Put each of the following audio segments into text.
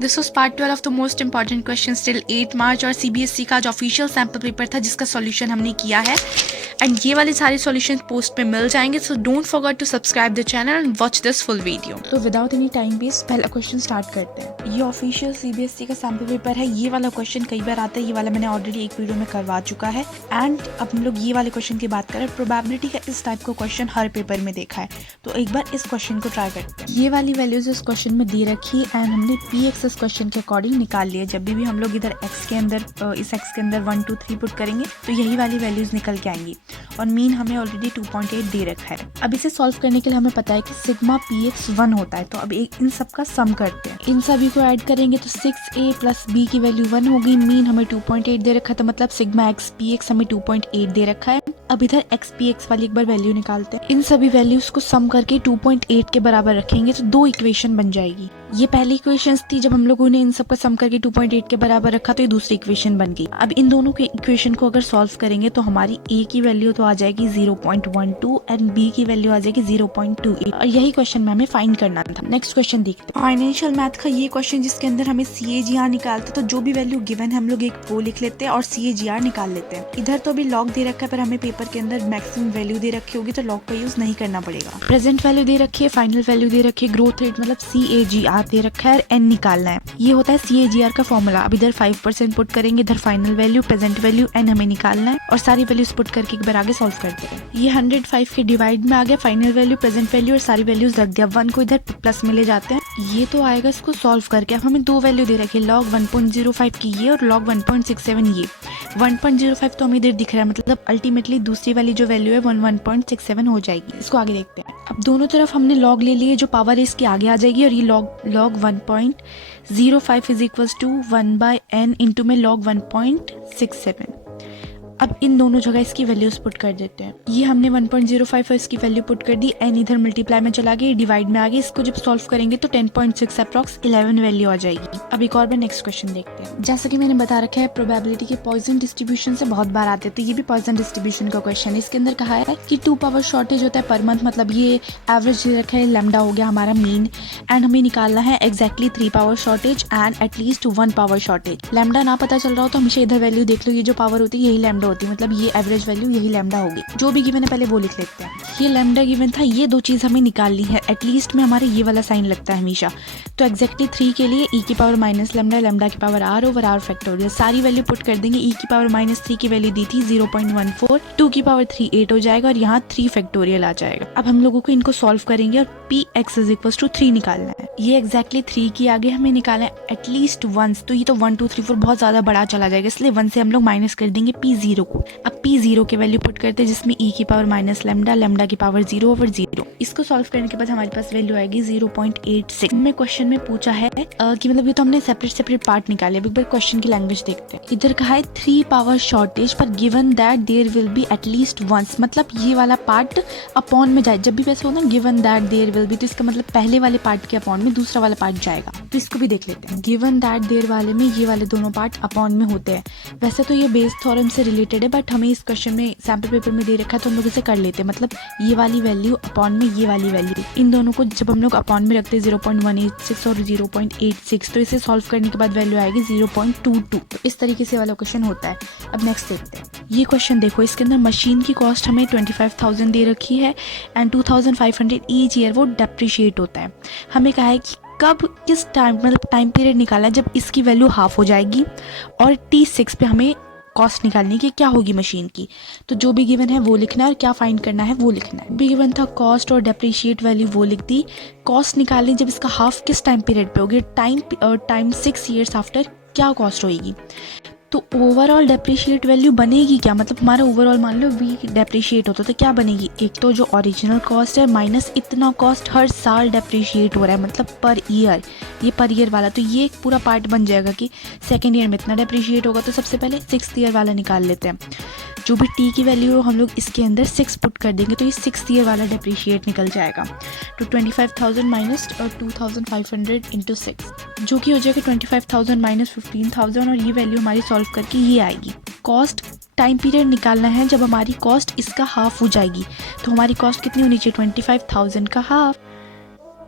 This was part 12 of the most important question till 8 मार्च और CBSE का जो official sample paper था जिसका सॉल्यूशन हमने किया है एंड ये वाले सारे सॉल्यूशन पोस्ट पे मिल जाएंगे, so don't forget to subscribe the channel and watch this full video. तो विदाउट एनी टाइम वेस्ट पहला क्वेश्चन स्टार्ट करते हैं। ये ऑफिशियल सीबीएसई का सैम्पल पेपर है। ये वाला क्वेश्चन कई बार आता है, ये वाला मैंने ऑलरेडी एक वीडियो में करवा चुका है एंड अब हम लोग ये वाले क्वेश्चन की बात करें। प्रोबेबिलिटी का इस टाइप का क्वेश्चन हर पेपर में देखा है, तो एक बार इस क्वेश्चन को ट्राई करते हैं। ये वाली वैल्यूज इस क्वेश्चन में दे रखी एंड हमने पी एक्स इस क्वेश्चन के अकॉर्डिंग निकाल लिया। जब भी हम लोग इधर एक्स के अंदर इस एक्स के अंदर 1 2 3 पुट करेंगे तो यही वाली वैल्यूज निकल के आएंगी और मीन हमें ऑलरेडी 2.8 दे रखा है। अब इसे सॉल्व करने के लिए हमें पता है कि सिग्मा पी एक्स 1 होता है, तो अब इन सब का सम करते हैं। इन सभी को ऐड करेंगे तो 6a प्लस b की वैल्यू 1 होगी। मीन हमें 2.8 दे रखा था, मतलब सिग्मा एक्स पी एक्स हमें 2.8 दे रखा है। अब इधर एक्स पी एक्स वाली एक बार वैल्यू निकालते हैं। इन सभी वैल्यूज को सम करके 2.8 के बराबर रखेंगे तो दो इक्वेशन बन जाएगी। ये पहली इक्वेशन थी, जब हम लोगों ने इन सब का सम करके 2.8 के बराबर रखा तो ये दूसरी इक्वेशन बन गई। अब इन दोनों के इक्वेशन को अगर सॉल्व करेंगे तो हमारी a की वैल्यू तो आ जाएगी 0.12 एंड b की वैल्यू आ जाएगी 0.28 और यही क्वेश्चन में हमें फाइंड करना था। नेक्स्ट क्वेश्चन देखते हैं। फाइनेंशियल मैथ का ये क्वेश्चन जिसके अंदर हमें CAGR निकालते, तो जो भी वैल्यू गिवन है हम लोग एक वो लिख लेते हैं और CAGR निकाल लेते हैं। इधर तो अभी लॉग दे रखा है पर हमें पेपर के अंदर मैक्सिमम वैल्यू दे रखी होगी तो लॉग का यूज नहीं करना पड़ेगा। प्रेजेंट वैल्यू दे रखी है, फाइनल वैल्यू दे रखी है, ग्रोथ रेट मतलब CAGR दे रखा है, n निकालना है। ये होता है CAGR का फॉर्मूला। अब इधर 5% पुट करेंगे, इधर final value, present value, n हमें निकालना है और सारी वैल्यूज पुट करके एक बार आगे सॉल्व करते हैं। ये 105 के डिवाइड में आ गया, फाइनल वैल्यू, प्रेजेंट वैल्यू और सारी वैल्यूज रख दिया। 1 को इधर प्लस में ले जाते हैं, ये तो आएगा इसको सॉल्व करके। अब हमें दो वैल्यू दे रखी है, log 1.05 की ये और log 1.67 ये। 1.05 तो हमें इधर दिख रहा है, मतलब अल्टीमेटली दूसरी वाली जो वैल्यू है 1.67 हो जाएगी। इसको आगे देखते हैं। अब दोनों तरफ हमने log ले लिए, जो पावर है इसके आगे आ जाएगी और ये log 1.05 is equals to 1/n into में log 1.67। अब इन दोनों जगह इसकी वैल्यूज पुट कर देते हैं। ये हमने 1.05 और इसकी वैल्यू पुट कर दी, n इधर मल्टीप्लाई में चला गया, डिवाइड में आ गया। इसको जब सॉल्व करेंगे तो 10.6 अप्रॉक्स 11 वैल्यू आ जाएगी। अब एक और बार नेक्स्ट क्वेश्चन देखते हैं। जैसा कि मैंने बता रखा है प्रोबेबिलिटी के पॉइजन डिस्ट्रीब्यूशन से बहुत बार आते हैं, तो ये भी पॉइजन डिस्ट्रीब्यूशन का क्वेश्चन है। इसके अंदर कहा है कि 2 पावर शॉर्टेज होता है पर मंथ, मतलब ये एवरेज दे रखा है, लैम्डा हो गया हमारा मीन एंड हमें निकालना है exactly 3 power shortage and at least 1 power shortage. Lambda ना पता चल रहा हो तो हमेशा इधर वैल्यू देख लो, ये जो पावर होती है यही लैम्डा होती है, मतलब ये एवरेज वैल्यू यही लैम्डा होगी। जो भी गिवन है पहले वो लिख लेते हैं। ये लैम्डा गिवन था, ये दो चीज हमें निकालनी है। एटलीस्ट में हमारे ये वाला साइन लगता है हमेशा, तो एग्जैक्टली 3 के लिए e की पावर माइनस लैम्डा, लैम्डा की power r over r factorial. सारी वैल्यू पुट कर देंगे। e की पावर माइनस 3 की वैल्यू दी थी 0.14, 2 की पावर 3 8 हो जाएगा और यहाँ 3 फैक्टोरियल आ जाएगा। अब हम लोगों को इनको सॉल्व करेंगे और px इज इक्वल्स टू 3 निकालना है। ये एग्जैक्टली 3 की आगे हमें निकालना है एटलीस्ट 1, तो ये तो 1 2 3 4 बहुत ज्यादा बड़ा चला जाएगा, इसलिए 1 से हम लोग माइनस कर देंगे p0 को। अब p0 के वैल्यू पुट करते हैं जिसमें e की पावर माइनस लैम्डा, लैम्डा की पावर 0 ओवर 0। इसको सॉल्व करने के बाद हमारे पास वैल्यू आएगी 0.86। में क्वेश्चन में पूछा है कि मतलब ये तो हमने सेपरेट पार्ट निकाले। अब एक बार क्वेश्चन की लैंग्वेज देखते हैं। इधर कहा है 3 पावर शॉर्टेज पर given that there will be at least once, मतलब ये वाला पार्ट अपॉन में जाए। जब भी वैसे हो ना given that there will be, तो इसका मतलब पहले वाले पार्ट के अपॉन में दूसरा वाला पार्ट जाएगा। तो इसको भी देख लेते हैं। गिवन दैट देयर वाले में ये वाले दोनों पार्ट अपॉन में होते हैं। वैसे तो ये बेस थ्योरम से रिलेटेड है, बट हमें इस क्वेश्चन में सैम्पल पेपर में दे रखा है तो हम लोग इसे कर लेते हैं। मतलब ये वाली वैल्यू अपॉन में ये वाली वैल्यू, इन दोनों को जब हम लोग अपॉन में रखते हैं 0.186 और 0.86, तो इसे सॉल्व करने के बाद वैल्यू आएगी 0.22। तो इस तरीके से वाला क्वेश्चन होता है। अब नेक्स्ट देखते हैं। ये क्वेश्चन देखो, इसके अंदर मशीन की कॉस्ट हमें 25,000 दे रखी है एंड 2,500 ईच ईयर वो डेप्रिशिएट होता है। हमें कहा है कि कब किस टाइम, मतलब टाइम पीरियड निकालना है जब इसकी वैल्यू हाफ हो जाएगी और T6 पे हमें कॉस्ट निकालनी की क्या होगी मशीन की। तो जो भी गिवन है वो लिखना है और क्या फाइंड करना है वो लिखना है। भी गिवन था कॉस्ट और डेप्रिशिएट वैल्यू वो लिख दी। कॉस्ट निकालनी जब इसका हाफ किस टाइम पीरियड पे होगी, टाइम 6 ईयर्स आफ्टर क्या कॉस्ट होगी। तो ओवरऑल डेप्रिशिएट वैल्यू बनेगी क्या, मतलब हमारा ओवरऑल मान लो वी डेप्रिशिएट होता तो क्या बनेगी, एक तो जो ओरिजिनल कॉस्ट है माइनस इतना कॉस्ट हर साल डेप्रिशिएट हो रहा है, मतलब पर ईयर, ये पर ईयर वाला। तो ये एक पूरा पार्ट बन जाएगा कि सेकेंड ईयर में इतना डेप्रिशिएट होगा। तो सबसे पहले 6th ईयर वाला निकाल लेते हैं। जो भी टी की वैल्यू हम लोग इसके अंदर 6 पुट कर देंगे तो ये 6th ईयर वाला डेप्रिशिएट निकल जाएगा। तो 25,000 माइनस 2,500 इंटू 6, जो कि हो जाएगा 25,000 माइनस 15,000 और ये वैल्यू हमारी सॉल्व करके ये आएगी। कॉस्ट टाइम पीरियड निकालना है जब हमारी कॉस्ट इसका हाफ हो जाएगी। तो हमारी कॉस्ट कितनी होनी चाहिए, 25,000 का हाफ।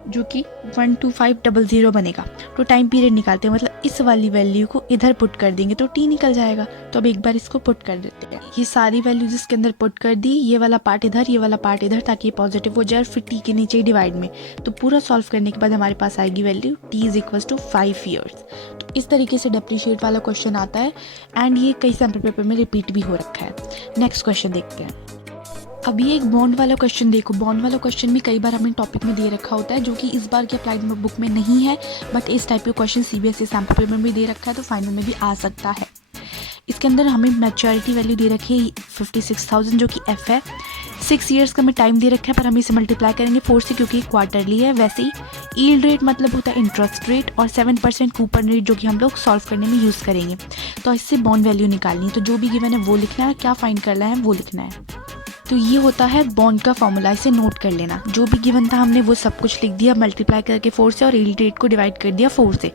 जो कि 12500 बनेगा। तो टाइम पीरियड निकालते हैं, मतलब इस वाली वैल्यू को इधर पुट कर देंगे तो t निकल जाएगा। तो अब एक बार इसको पुट कर देते हैं। ये सारी वैल्यूज इसके अंदर पुट कर दी, ये वाला पार्ट इधर, ये वाला पार्ट इधर, ताकि ये पॉजिटिव हो जाए, फिर t के नीचे डिवाइड में। तो पूरा सॉल्व करने के बाद हमारे पास आएगी value t is equal to 5 years. तो इस तरीके से डेप्रिशिएट वाला क्वेश्चन आता है एंड ये कई सैम्पल पेपर में रिपीट भी हो रखा है। नेक्स्ट क्वेश्चन देखते हैं। अब ये एक बॉन्ड वाला क्वेश्चन देखो। बॉन्ड वाला क्वेश्चन भी कई बार हमने टॉपिक में दे रखा होता है, जो कि इस बार की अप्लाइड बुक में नहीं है, बट इस टाइप के क्वेश्चन सीबीएसई सैम्पल पेपर में भी दे रखा है, तो फाइनल में भी आ सकता है। इसके अंदर हमें मैच्योरिटी वैल्यू दे रखी है 56,000 जो कि एफ है। 6 ईयर्स का हमें टाइम दे रखा है, पर हम इसे मल्टीप्लाई करेंगे 4 से क्योंकि क्वार्टरली है। वैसे ही यील्ड रेट मतलब होता है इंटरेस्ट रेट, और 7% कूपन रेट जो कि हम लोग सॉल्व करने में यूज़ करेंगे। तो इससे बॉन्ड वैल्यू निकालनी है, तो जो भी गिवन है वो लिखना है, क्या फाइंड करना है वो लिखना है। तो ये होता है बॉन्ड का फॉर्मूला, इसे नोट कर लेना। जो भी गिवन था हमने वो सब कुछ लिख दिया, मल्टीप्लाई करके 4 से, और यील्ड रेट को डिवाइड कर दिया 4 से,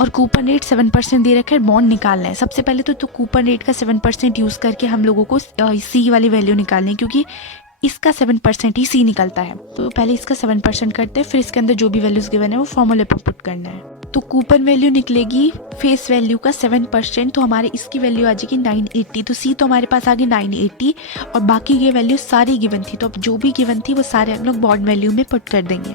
और कूपन रेट 7% दे रखा है। बॉन्ड निकालना है। सबसे पहले तो कूपन रेट का 7% यूज़ करके हम लोगों को सी वाली वैल्यू निकालनी है, क्योंकि इसका 7% ही सी निकलता है। तो पहले इसका 7% करते हैं, फिर इसके अंदर जो भी वैल्यूज़ गिवन है वो फॉर्मूले पर पुट करना है। तो कूपन वैल्यू निकलेगी फेस वैल्यू का 7%, तो हमारे इसकी वैल्यू आ जाएगी 980। तो सी तो हमारे पास आ गई 980, और बाकी ये वैल्यू सारी गिवन थी, तो अब जो भी गिवन थी वो सारे हम लोग बॉन्ड वैल्यू में पुट कर देंगे।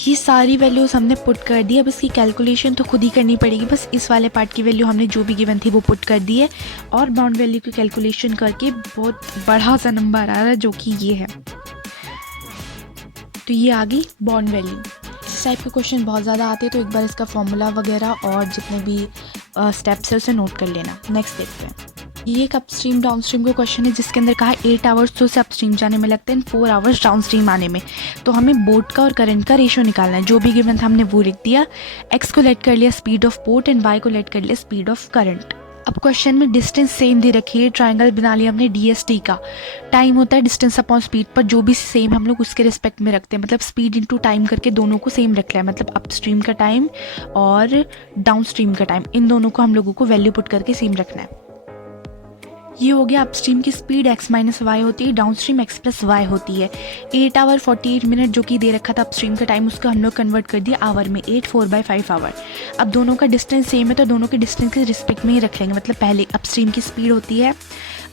ये सारी वैल्यूज हमने पुट कर दी। अब इसकी कैलकुलेशन तो खुद ही करनी पड़ेगी, बस इस वाले पार्ट की वैल्यू हमने जो भी गिवन थी वो पुट कर दी है, और बॉन्ड वैल्यू की कैलकुलेशन करके बहुत बड़ा सा नंबर आ रहा है जो कि ये है। तो ये आ गई बॉन्ड वैल्यू। इस टाइप के क्वेश्चन बहुत ज़्यादा आते हैं, तो एक बार इसका फॉर्मूला वगैरह और जितने भी स्टेप्स है उसे नोट कर लेना। नेक्स्ट देखते हैं। ये एक अपस्ट्रीम डाउनस्ट्रीम का क्वेश्चन है, जिसके अंदर कहा 8 आवर्स तो उसे अपस्ट्रीम जाने में लगते हैं, 4 आवर्स डाउनस्ट्रीम आने में। तो हमें बोट का और करंट का रेशो निकालना है। जो भी गिवन था हमने वो लिख दिया। एक्स को लेट कर लिया speed of boat, and y को लेट कर लिया स्पीड ऑफ करंट। अब क्वेश्चन में डिस्टेंस सेम दे रखी है, ट्राइंगल बना लिया हमने DST का। टाइम होता है डिस्टेंस अपॉन स्पीड पर, जो भी सेम हम लोग उसके रिस्पेक्ट में रखते हैं, मतलब स्पीड इंटू टाइम करके दोनों को सेम रख लिया, मतलब अपस्ट्रीम का टाइम और डाउनस्ट्रीम का टाइम, इन दोनों को हम लोगों को वैल्यू पुट करके सेम रखना है। ये हो गया अपस्ट्रीम की स्पीड x माइनस वाई होती है, डाउनस्ट्रीम x प्लस वाई होती है। 8 आवर 48 मिनट जो कि दे रखा था अपस्ट्रीम का टाइम, उसको हम लोग कन्वर्ट कर दिया आवर में, 8 4/5 आवर। अब दोनों का डिस्टेंस सेम है, तो दोनों के डिस्टेंस के रिस्पेक्ट में ही रख लेंगे। मतलब पहले अपस्ट्रीम की स्पीड होती है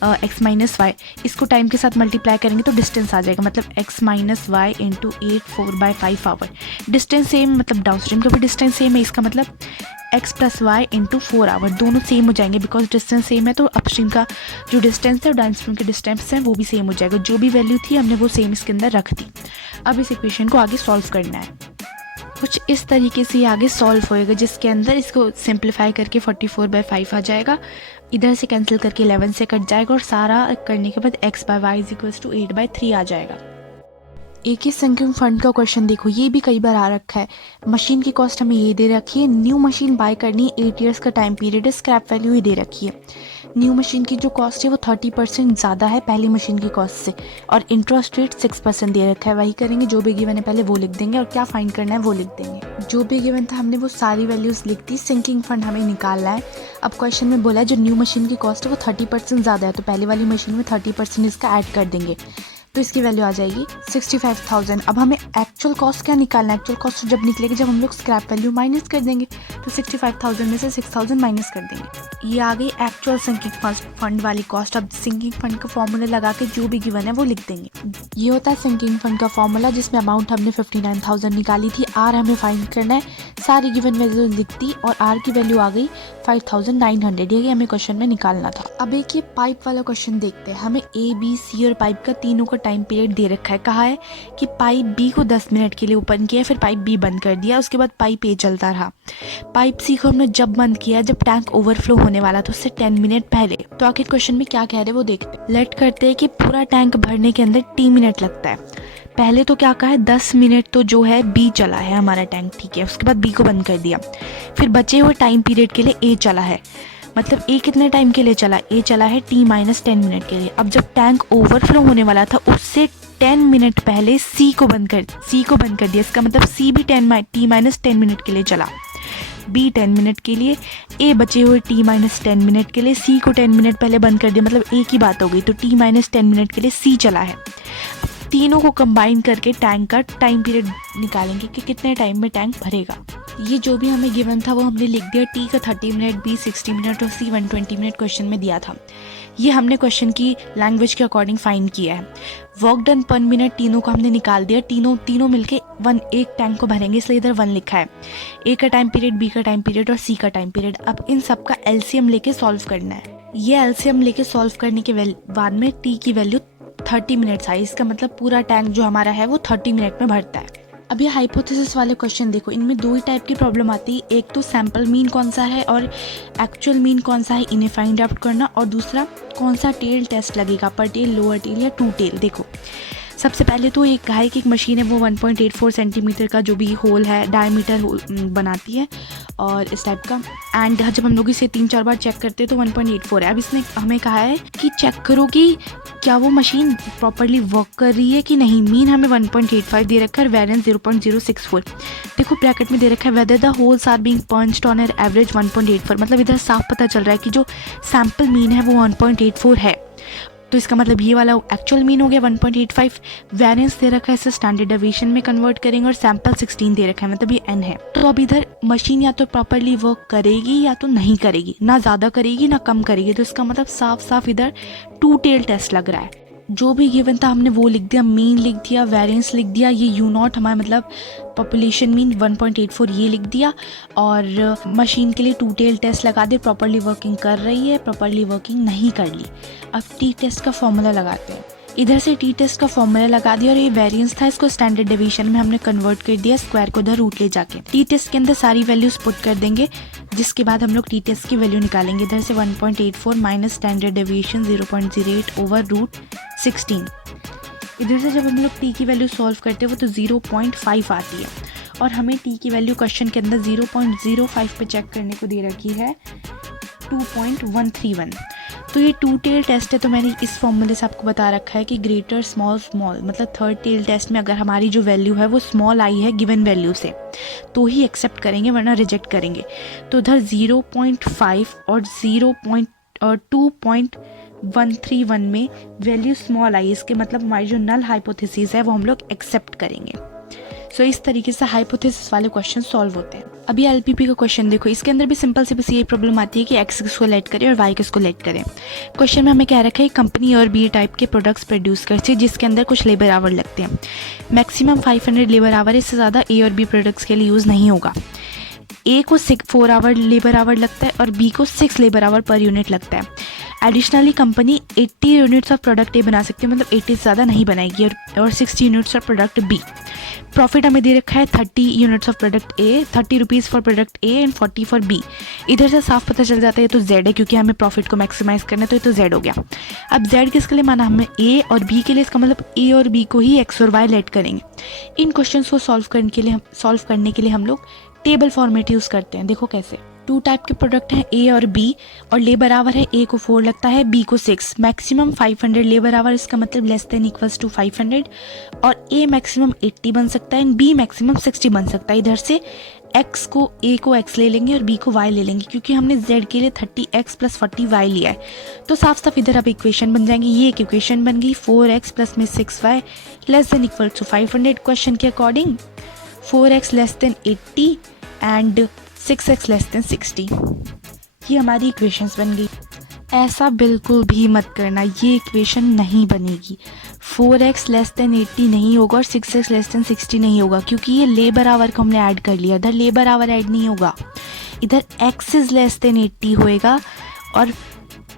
x माइनस वाई, इसको टाइम के साथ मल्टीप्लाई करेंगे तो डिस्टेंस आ जाएगा, मतलब x minus y into 8 4/5 hour. Distance same, मतलब डाउनस्ट्रीम का भी डिस्टेंस सेम है, इसका मतलब x plus y into 4 hour, दोनों सेम हो जाएंगे बिकॉज डिस्टेंस सेम है। तो अपस्ट्रीम का जो डिस्टेंस है और डाउनस्ट्रीम के डिस्टेंस है वो भी सेम हो जाएगा। जो भी वैल्यू थी हमने वो सेम इसके अंदर रख दी। अब इस इक्वेशन को आगे सॉल्व करना है। कुछ इस तरीके से ये आगे सॉल्व होएगा, जिसके अंदर इसको सिंप्लीफाई करके 44/5 आ जाएगा, इधर से कैंसिल करके 11 से कट जाएगा, और सारा करने के बाद x by y is equals to 8/3 आ जाएगा। एक ही सिंकिंग फंड का क्वेश्चन देखो, ये भी कई बार आ रखा है। मशीन की कॉस्ट हमें ये दे रखी है, न्यू मशीन बाय करनी है, 8 ईयर्स का टाइम पीरियड है, स्क्रैप वैल्यू ही दे रखी है। न्यू मशीन की जो कॉस्ट है वो 30% ज़्यादा है पहली मशीन की कॉस्ट से, और इंटरेस्ट रेट 6% दे रखा है। वही करेंगे, जो भी गिवन है पहले वो लिख देंगे, और क्या फाइंड करना है वो लिख देंगे। जो भी गिवन था हमने वो सारी वैल्यूज़ लिख दी। सिंकिंग फंड हमें निकालना है। अब क्वेश्चन में बोला है जो न्यू मशीन की कॉस्ट है वो 30% ज़्यादा है, तो पहले वाली मशीन में 30% इसका ऐड कर देंगे, तो इसकी वैल्यू आ जाएगी 65,000। अब हमें एक्चुअल कॉस्ट क्या निकालना है? एक्चुअल कॉस्ट जब निकलेगी जब हम लोग स्क्रैप वैल्यू माइनस कर देंगे, तो 65,000 में से 6,000 माइनस कर देंगे। ये आ गई एक्चुअल सिंकिंग फंड वाली कॉस्ट। अब सिंकिंग फंड का फॉर्मूला लगा के जो भी गिवन है वो लिख देंगे। ये होता है सिंकिंग फंड का फॉर्मूला, जिसमें अमाउंट हमने 59,000 निकाली थी। आर हमें फाइंड करना है, सारी गिवन वैल्यू लिख दी, और आर की वैल्यू आ गई 5,900। ये हमें क्वेश्चन में निकालना था। अब एक ये पाइप वाला क्वेश्चन देखते हैं। हमें ए बी सी और पाइप का तीनों का टाइम पीरियड दे रखा है। कहा है कि पाइप बी को 10 मिनट के लिए ओपन किया, फिर पाइप बी बंद कर दिया, उसके बाद पाइप ए चलता रहा। पाइप सी को हमने जब बंद किया जब टैंक ओवरफ्लो होने वाला था, उससे 10 मिनट पहले। तो आखिर क्वेश्चन में क्या कह रहे हैं वो देखते हैं। लेट करते हैं कि पूरा टैंक भरने के अंदर 3 मिनट लगता है। पहले तो क्या कहा है, 10 मिनट तो जो है बी चला है हमारा टैंक, ठीक है। उसके बाद बी को बंद कर दिया, फिर बचे हुए टाइम पीरियड के लिए ए चला है। मतलब ए कितने टाइम के लिए चला? ए चला है t-10 मिनट के लिए। अब जब टैंक ओवरफ्लो होने वाला था उससे 10 मिनट पहले सी को बंद कर दिया। इसका मतलब सी भी t-10 मिनट के लिए चला, बी 10 मिनट के लिए, ए बचे हुए t-10 मिनट के लिए, सी को 10 मिनट पहले बंद कर दिया। मतलब ए की बात हो गई, तो t-10 मिनट के लिए सी चला है। तीनों को कंबाइन करके टैंक का टाइम पीरियड निकालेंगे कि कितने टाइम में टैंक भरेगा। ये जो भी हमें गिवन था वो हमने लिख दिया। टी का 30 मिनट, बी 60 मिनट और सी 120 मिनट क्वेश्चन में दिया था। ये हमने क्वेश्चन की लैंग्वेज के अकॉर्डिंग फाइंड किया है। वर्क डन पर मिनट तीनों को हमने निकाल दिया। तीनों मिलके एक टैंक को भरेंगे, इसलिए इधर 1 लिखा है। ए का टाइम पीरियड, बी का टाइम पीरियड और सी का टाइम पीरियड। अब इन सब का एलसीएम लेके सॉल्व करना है। ये एलसीएम लेके सॉल्व करने के बाद में टी की वैल्यू 30 मिनट्स आई। इसका मतलब पूरा टैंक जो हमारा है वो 30 मिनट में भरता है। अब ये हाइपोथेसिस वाले क्वेश्चन देखो, इनमें 2 ही टाइप की प्रॉब्लम आती है। एक तो सैम्पल मीन कौन सा है और एक्चुअल मीन कौन सा है, इन्हें फाइंड आउट करना, और दूसरा कौन सा टेल टेस्ट लगेगा, अपर टेल, लोअर टेल या 2 टेल। देखो सबसे पहले तो एक गाय की एक मशीन है, वो 1.84 सेंटीमीटर का जो भी होल है डायमीटर होल बनाती है और इस टाइप का। एंड जब हम लोग इसे 3-4 बार चेक करते हैं तो 1.84 है। अब इसने हमें कहा है कि चेक करो कि क्या वो मशीन प्रॉपरली वर्क कर रही है कि नहीं। मीन हमें 1.85 दे रखा है, वेरिएंस 0.064। देखो ब्रैकेट में दे रखा है whether the holes are being punched on average 1.84। मतलब इधर साफ पता चल रहा है कि जो सैम्पल मीन है वो 1.84 है। तो इसका मतलब ये वाला एक्चुअल मीन हो गया 1.85। वेरिएंस दे रखा है, इसे स्टैंडर्ड डेविएशन में कन्वर्ट करेंगे और सैंपल 16 दे रखा है, मतलब ये n है। तो अब इधर मशीन या तो प्रॉपरली वर्क करेगी या तो नहीं करेगी, ना ज़्यादा करेगी ना कम करेगी। तो इसका मतलब साफ साफ इधर 2 टेल टेस्ट लग रहा है। जो भी गिवन था हमने वो लिख दिया, मीन लिख दिया, वेरिएंस लिख दिया। ये U0 हमारा मतलब पॉपुलेशन मीन 1.84 ये लिख दिया, और मशीन के लिए 2 टेल टेस्ट लगा दिया। प्रॉपरली वर्किंग कर रही है, प्रॉपरली वर्किंग नहीं कर ली। अब टी टेस्ट का फॉर्मूला लगाते हैं। इधर से टी टेस्ट का फॉर्मूला लगा दिया और ये वेरिएंस था, इसको स्टैंडर्ड डेविएशन में हमने कन्वर्ट कर दिया, स्क्वायर को उधर रूट ले जाके। टी टेस्ट के अंदर सारी वैल्यूज पुट कर देंगे, जिसके बाद हम लोग टी टेस्ट की वैल्यू निकालेंगे। इधर से 1.84 minus standard deviation 0.08 over root 16। इधर से जब हम लोग टी की वैल्यू सॉल्व करते हैं वो तो 0.5 आती है, और हमें टी की वैल्यू क्वेश्चन के अंदर 0.05 पे चेक करने को दे रखी है 2.131। तो ये 2 टेल टेस्ट है। तो मैंने इस फॉर्मूले से आपको बता रखा है कि ग्रेटर स्मॉल स्मॉल, मतलब 3rd टेल टेस्ट में अगर हमारी जो वैल्यू है वो स्मॉल आई है गिवन वैल्यू से तो ही एक्सेप्ट करेंगे, वरना रिजेक्ट करेंगे। तो उधर 0.5 और 2.131 में वैल्यू स्मॉल आई, इसके मतलब हमारी जो नल हाइपोथेसिस है वो हम लोग एक्सेप्ट करेंगे। सो इस तरीके से हाइपोथेसिस वाले क्वेश्चन सॉल्व होते हैं। अभी एलपीपी का क्वेश्चन देखो, इसके अंदर भी सिंपल से बस ये प्रॉब्लम आती है कि एक्स किसको लेट करें और वाई किसको लेट करें। क्वेश्चन में हमें कह रखा है कंपनी और बी टाइप के प्रोडक्ट्स प्रोड्यूस करती है जिसके अंदर कुछ लेबर आवर लगते हैं। मैक्सिमम 500 लेबर आवर, इससे ज़्यादा ए और बी प्रोडक्ट्स के लिए यूज़ नहीं होगा। ए को 4 आवर लेबर आवर लगता है और बी को 6 लेबर आवर पर यूनिट लगता है। Additionally company 80 units of product ए बना सकती है, मतलब 80 से ज़्यादा नहीं बनाएगी, और 60 units of product B. Profit हमें दे रखा है 30 units of product A, 30 rupees for product A and 40 for B. इधर से साफ पता चल जाता है ये तो जेड है, क्योंकि हमें प्रॉफिट को मैक्सिमाइज करना है, तो ये तो जेड हो गया। अब जेड किसके लिए माना हमने, ए और बी के लिए, इसका मतलब ए और बी को ही एक्स और वाई लेट करेंगे। इन क्वेश्चन को सॉल्व करने के लिए हम लोग टेबल फॉर्मेट यूज़ करते हैं। देखो कैसे, 2 टाइप के प्रोडक्ट हैं ए और बी, और लेबर आवर है ए को 4 लगता है, बी को 6। मैक्सिमम 500 लेबर आवर, इसका मतलब लेस देन इक्वल्स टू 500, और ए मैक्सिमम 80 बन सकता है एंड बी मैक्सिमम 60 बन सकता है। इधर से एक्स को ए को एक्स ले लेंगे और बी को वाई ले लेंगे, क्योंकि हमने जेड के लिए 30x + 40y लिया है। तो साफ साफ इधर अब इक्वेशन बन जाएंगी। ये एक इक्वेशन बन गई, 4x + में 6y less than equal to 500। Question के according 4x less than 80 and 6x less than 60। ये हमारी इक्वेशंस बन गई। ऐसा बिल्कुल भी मत करना, ये इक्वेशन नहीं बनेगी। 4x लेस देन 80 नहीं होगा और 6x लेस देन 60 नहीं होगा, क्योंकि ये लेबर आवर को हमने ऐड कर लिया। इधर लेबर आवर ऐड नहीं होगा, इधर x इज लेस देन 80 होएगा और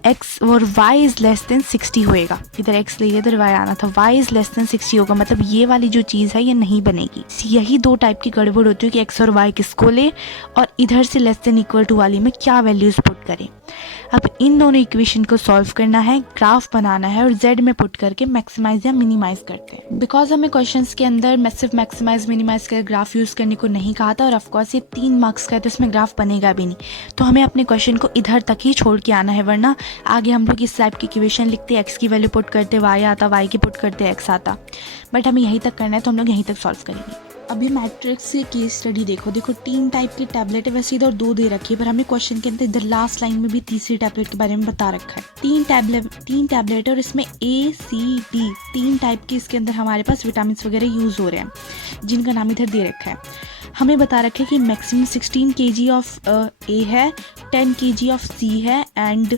x और y इज़ लेस देन 60 होएगा। इधर x ले इधर y आना था, y इज़ लेस देन 60 होगा, मतलब ये वाली जो चीज़ है ये नहीं बनेगी। यही 2 टाइप की गड़बड़ होती है कि x और y किसको ले और इधर से लेस देन इक्वल टू वाली में क्या वैल्यूज़ पुट करें। अब इन दोनों इक्वेशन को सॉल्व करना है, ग्राफ बनाना है और z में पुट करके मैक्सिमाइज या मिनिमाइज करते हैं। बिकॉज हमें क्वेश्चंस के अंदर सिर्फ मैक्सिमाइज मिनिमाइज कर ग्राफ यूज़ करने को नहीं कहा था, और ऑफकोर्स ये 3 मार्क्स का है तो इसमें ग्राफ बनेगा भी नहीं। तो हमें अपने क्वेश्चन को इधर तक ही छोड़ के आना है, वरना आगे हम लोग इस टाइप की इक्वेशन लिखते, x की वैल्यू पुट करते y आता, y की पुट करते x आता, बट हमें यहीं तक करना है तो हम लोग यहीं तक सॉल्व करेंगे। अभी मैट्रिक्स की केस स्टडी देखो 3 टाइप की टैबलेट है, वैसे इधर 2 दे रखी है, पर हमें क्वेश्चन के अंदर इधर लास्ट लाइन में भी तीसरी टैबलेट के बारे में बता रखा है। 3 टैबलेट और इसमें ACD 3 टाइप के इसके अंदर हमारे पास विटामिन वगैरह यूज हो रहे हैं, जिनका नाम इधर दे रखा है। हमें बता रखा है कि मैक्सिमम 16 kg ऑफ A है, 10 kg ऑफ C है and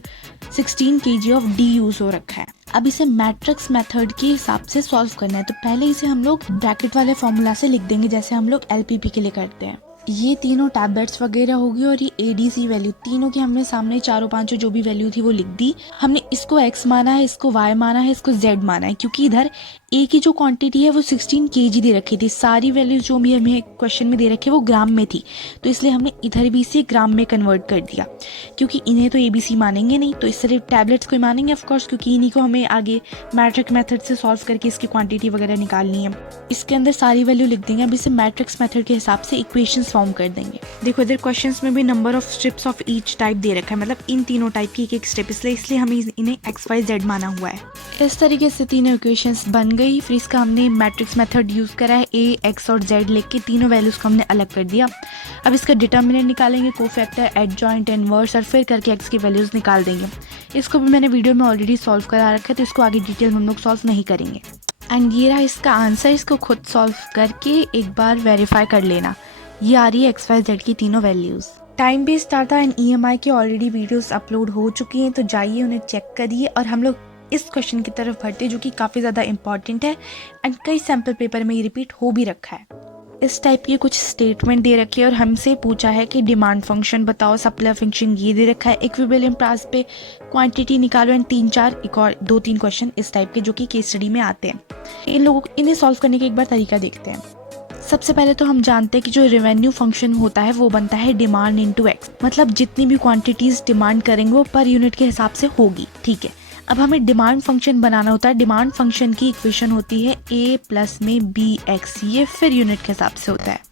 16 kg of D use हो रखा है। अब इसे मैट्रिक्स मेथड के हिसाब से सॉल्व करना है, तो पहले इसे हम लोग ब्रैकेट वाले फॉर्मूला से लिख देंगे, जैसे हम लोग LPP के लिए करते हैं। ये तीनों टैबलेट्स वगैरह होगी और ये ADC वैल्यू तीनों की हमने सामने चारों पांचों जो भी वैल्यू थी वो लिख दी। हमने इसको X माना है, इसको Y माना है, इसको Z माना है, क्योंकि इधर A की जो क्वांटिटी है वो 16 kg दे रखी थी। सारी वैल्यूज जो भी हमें क्वेश्चन में दे रखी है वो ग्राम में थी, तो इसलिए हमने इधर भी इसे ग्राम में कन्वर्ट कर दिया, क्योंकि इन्हें तो ABC मानेंगे नहीं, तो इस तरह टैबलेट्स को ही मानेंगे ऑफकोर्स, क्योंकि इन्हीं को हमें आगे मैट्रिक्स मेथड से सॉल्व करके इसकी क्वांटिटी वगैरह निकालनी है। इसके अंदर सारी वैल्यू लिख देंगे। अब इसे मैट्रिक्स मेथड के हिसाब से इक्वेशंस फॉर्म कर देंगे। देखो इधर क्वेश्चंस में भी number of strips of each type दे रखा है, मतलब इन तीनों टाइप की एक स्टेप, इसलिए हमें इन्हें XYZ माना हुआ है। इस तरीके से तीनों इक्वेशंस बन गई। फिर इसका हमने मैट्रिक्स मेथड यूज करा है, A, X और Z लिख के तीनों वैल्यूज को हमने अलग कर दिया। अब इसका डिटर्मिनेंट निकालेंगे, कोफैक्टर, एडजॉइंट, इनवर्स और फिर करके X की वैल्यूज निकाल देंगे। इसको भी मैंने वीडियो में ऑलरेडी सॉल्व करा रखा है, तो इसको आगे डिटेल में हम लोग सॉल्व नहीं करेंगे। एंड ये रहा इसका आंसर। इसको खुद सॉल्व करके एक बार वेरीफाई कर लेना। ये आ रही है XYZ की तीनों values. Time based data and EMI की ऑलरेडी वीडियोस अपलोड हो चुकी हैं, तो जाइए उन्हें चेक करिए। और हम लोग इस क्वेश्चन की तरफ बढ़ते हैं, जो कि काफ़ी ज़्यादा इंपॉर्टेंट है एंड कई सैम्पल पेपर में ये रिपीट हो भी रखा है। इस टाइप की कुछ स्टेटमेंट दे रखी है और हमसे पूछा है कि डिमांड फंक्शन बताओ, सप्लाई फंक्शन ये दे रखा है, इक्विवेलेंट प्राइस पे क्वांटिटी निकालो एंड 2-3 क्वेश्चन इस टाइप के जो कि केस स्टडी में आते हैं। इन्हें सॉल्व करने का एक बार तरीका देखते हैं। सबसे पहले तो हम जानते हैं कि जो रेवेन्यू फंक्शन होता है वो बनता है डिमांड इंटू एक्स, मतलब जितनी भी क्वांटिटीज डिमांड करेंगे वो पर यूनिट के हिसाब से होगी। ठीक है, अब हमें डिमांड फंक्शन बनाना होता है। डिमांड फंक्शन की इक्वेशन होती है A प्लस में BX, ये फिर यूनिट के हिसाब से होता है।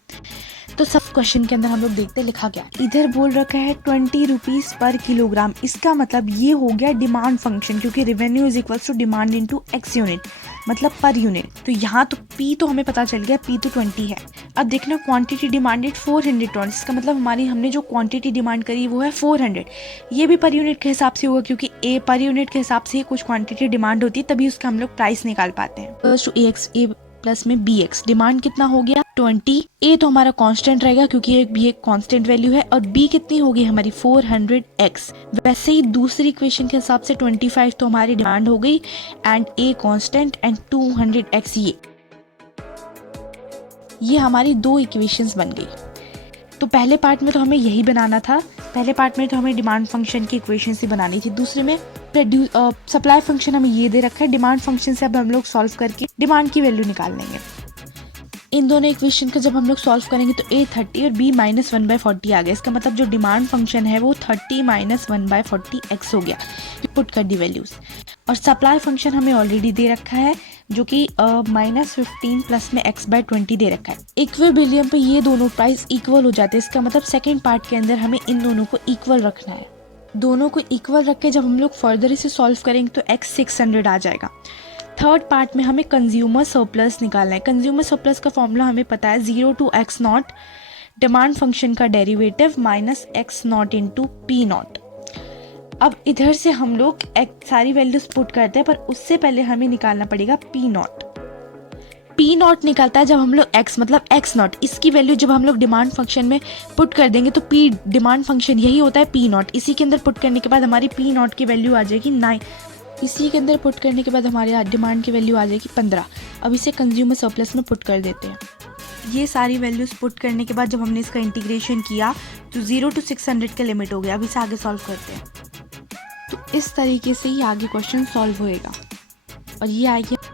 तो सब क्वेश्चन के अंदर हम लोग देखते हैं लिखा क्या। इधर बोल रखा है 20 रुपीज पर किलोग्राम, इसका मतलब ये हो गया डिमांड फंक्शन, क्योंकि revenue is equals to demand into x unit, मतलब पर यूनिट। तो यहाँ तो P तो हमें पता चल गया, P तो 20 है। अब देखना क्वांटिटी डिमांडेड 400 टन, इसका मतलब हमने जो क्वांटिटी डिमांड करी वो है 400। ये भी पर यूनिट के हिसाब से होगा, क्योंकि A पर यूनिट के हिसाब से कुछ क्वांटिटी डिमांड होती है, तभी उसका हम लोग प्राइस निकाल पाते हैं। फर्स्ट A प्लस में BX, डिमांड कितना हो गया 20। A तो हमारा कांस्टेंट रहेगा क्योंकि ये कांस्टेंट वैल्यू है, और B कितनी होगी हमारी 400x। वैसे ही दूसरी इक्वेशन के हिसाब से 25 तो हमारी डिमांड हो गई and A constant and 200x ये हमारी 2 इक्वेशंस बन गई। तो पहले पार्ट में तो हमें यही बनाना था, पहले पार्ट में तो हमें डिमांड फंक्शन की इक्वेशन ही बनानी थी। दूसरे में सप्लाई फंक्शन हमें ये दे रखा है, डिमांड फंक्शन से अब हम लोग सॉल्व करके डिमांड की वैल्यू निकाल लेंगे। इन दोनों इक्वेशन का जब हम लोग सॉल्व करेंगे तो A 30 और B -1/40 आ गया। इसका मतलब जो डिमांड फंक्शन है वो 30 - 1/40x हो गया। पुट कर दी वैल्यूज। और सप्लाई फंक्शन हमें ऑलरेडी दे रखा है, जो कि -15 प्लस में x/20 दे रखा है। इक्विलिब्रियम पे ये दोनों प्राइस इक्वल हो जाते हैं, इसका मतलब सेकेंड पार्ट के अंदर हमें इन दोनों को इक्वल रखना है। दोनों को इक्वल रख के जब हम लोग फर्दर इसे सॉल्व करेंगे तो x 600 आ जाएगा। थर्ड पार्ट में हमें कंज्यूमर सरप्लस निकालना है। कंज्यूमर सरप्लस का फॉर्मूला हमें पता है 0 to x0 डिमांड फंक्शन का derivative minus x0 into P0। अब इधर से हम लोग सारी वैल्यूज पुट करते हैं, पर उससे पहले हमें निकालना पड़ेगा P0। P0 निकलता है जब हम लोग x मतलब x0, इसकी वैल्यू जब हम लोग डिमांड फंक्शन में पुट कर देंगे तो P डिमांड फंक्शन यही होता है P0। इसी के अंदर पुट करने के बाद हमारी P0 की वैल्यू आ जाएगी 9। इसी के अंदर पुट करने के बाद हमारे डिमांड की वैल्यू आ जाएगी 15। अब इसे कंज्यूमर सरप्लस में पुट कर देते हैं। ये सारी वैल्यूज पुट करने के बाद जब हमने इसका इंटीग्रेशन किया तो 0 to 600 का लिमिट हो गया। अब इसे आगे सॉल्व करते हैं। तो इस तरीके से ही आगे क्वेश्चन सॉल्व होएगा। और ये आ गया